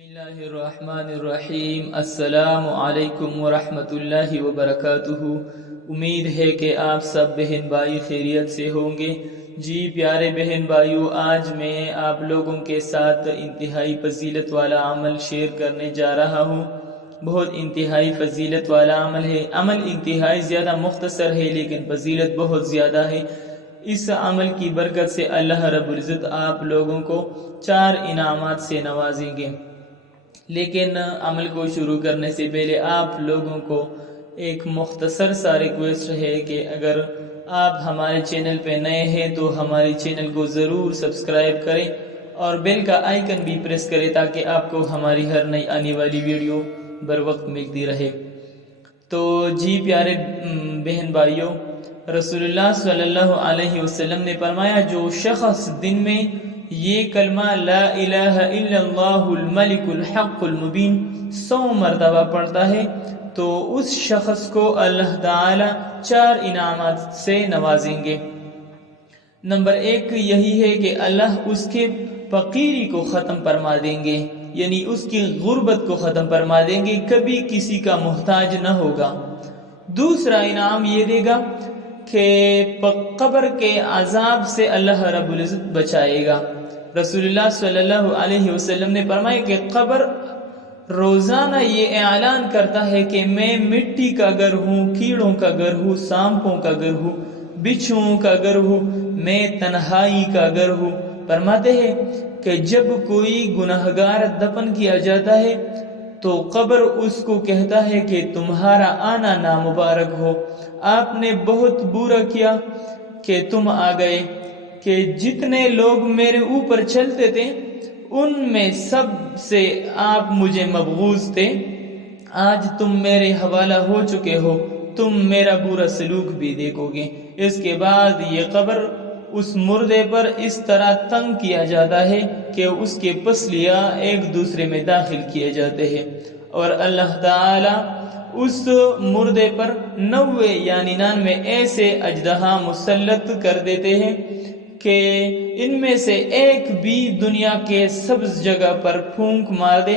بسم اللہ الرحمن الرحیم۔ السلام علیکم ورحمۃ اللہ وبرکاتہ۔ امید ہے کہ آپ سب بہن بھائی خیریت سے ہوں گے۔ جی پیارے بہن بھائیو، آج میں آپ لوگوں کے ساتھ انتہائی فضیلت والا عمل شیئر کرنے جا رہا ہوں۔ بہت انتہائی فضیلت والا عمل ہے۔ عمل انتہائی زیادہ مختصر ہے لیکن فضیلت بہت زیادہ ہے۔ اس عمل کی برکت سے اللہ رب العزت آپ لوگوں کو 4 انعامات سے نوازیں گے۔ لیکن عمل کو شروع کرنے سے پہلے آپ لوگوں کو ایک مختصر سا ریکویسٹ ہے کہ اگر آپ ہمارے چینل پہ نئے ہیں تو ہمارے چینل کو ضرور سبسکرائب کریں اور بیل کا آئیکن بھی پریس کریں تاکہ آپ کو ہماری ہر نئی آنے والی ویڈیو بر وقت ملتی رہے۔ تو جی پیارے بہن بھائیوں، رسول اللہ صلی اللہ علیہ وسلم نے فرمایا جو شخص دن میں یہ کلمہ لا الہ الا اللہ الملک الحق المبین 100 مرتبہ پڑھتا ہے تو اس شخص کو اللہ تعالی 4 انعامات سے نوازیں گے۔ نمبر 1 یہی ہے کہ اللہ اس کے فقیری کو ختم فرما دیں گے، یعنی اس کی غربت کو ختم فرما دیں گے، کبھی کسی کا محتاج نہ ہوگا۔ دوسرا انعام یہ دے گا کہ قبر کے عذاب سے اللہ رب العزت بچائے گا۔ رسول اللہ صلی اللہ علیہ وسلم نے فرمایا کہ قبر روزانہ یہ اعلان کرتا ہے کہ میں مٹی کا گھر ہوں، کیڑوں کا گھر ہوں، سانپوں کا گھر ہوں، بچھوؤں کا گھر ہوں، میں تنہائی کا گھر ہوں۔ فرماتے ہیں کہ جب کوئی گناہگار دفن کیا جاتا ہے تو قبر اس کو کہتا ہے کہ تمہارا آنا نامبارک ہو، آپ نے بہت برا کیا کہ تم آ گئے، کہ جتنے لوگ میرے اوپر چلتے تھے ان میں سب سے آپ مجھے مبغوض تھے، آج تم میرے حوالہ ہو چکے ہو، تم میرا برا سلوک بھی دیکھو گے۔ اس کے بعد یہ قبر اس مردے پر اس طرح تنگ کیا جاتا ہے کہ اس کے پسلیاں ایک دوسرے میں داخل کیے جاتے ہیں اور اللہ تعالی اس مردے پر 90 یعنی 99 ایسے اژدہا مسلط کر دیتے ہیں کہ ان میں سے ایک بھی دنیا کے سبز جگہ پر پھونک مار دے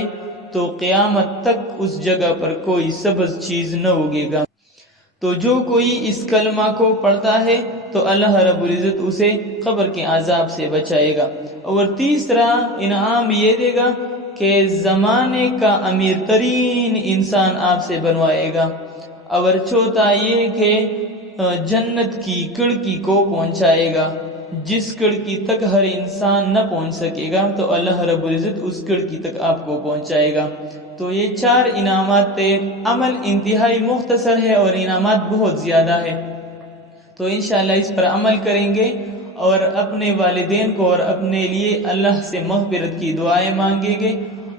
تو قیامت تک اس جگہ پر کوئی سبز چیز نہ اگے گا۔ تو جو کوئی اس کلمہ کو پڑھتا ہے تو اللہ رب العزت اسے قبر کے عذاب سے بچائے گا۔ اور تیسرا انعام یہ دے گا کہ زمانے کا امیر ترین انسان آپ سے بنوائے گا۔ اور چوتھا یہ کہ جنت کی کھڑکی کو پہنچائے گا، جس کھڑکی تک ہر انسان نہ پہنچ سکے گا تو اللہ رب العزت اس کھڑکی تک آپ کو پہنچائے گا۔ تو یہ 4 انعامات تھے۔ عمل انتہائی مختصر ہے اور انعامات بہت زیادہ ہے، تو انشاءاللہ اس پر عمل کریں گے اور اپنے والدین کو اور اپنے لیے اللہ سے مغفرت کی دعائیں مانگیں گے۔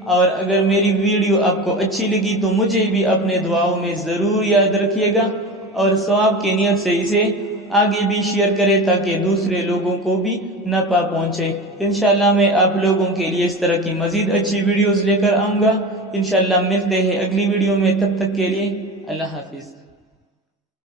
اور اگر میری ویڈیو آپ کو اچھی لگی تو مجھے بھی اپنے دعاؤں میں ضرور یاد رکھیے گا اور ثواب کی نیت سے اسے آگے بھی شیئر کرے تاکہ دوسرے لوگوں کو بھی نفع پہنچے۔ انشاءاللہ میں آپ لوگوں کے لیے اس طرح کی مزید اچھی ویڈیوز لے کر آؤں گا۔ انشاءاللہ ملتے ہیں اگلی ویڈیو میں، تب تک کے لیے اللہ حافظ۔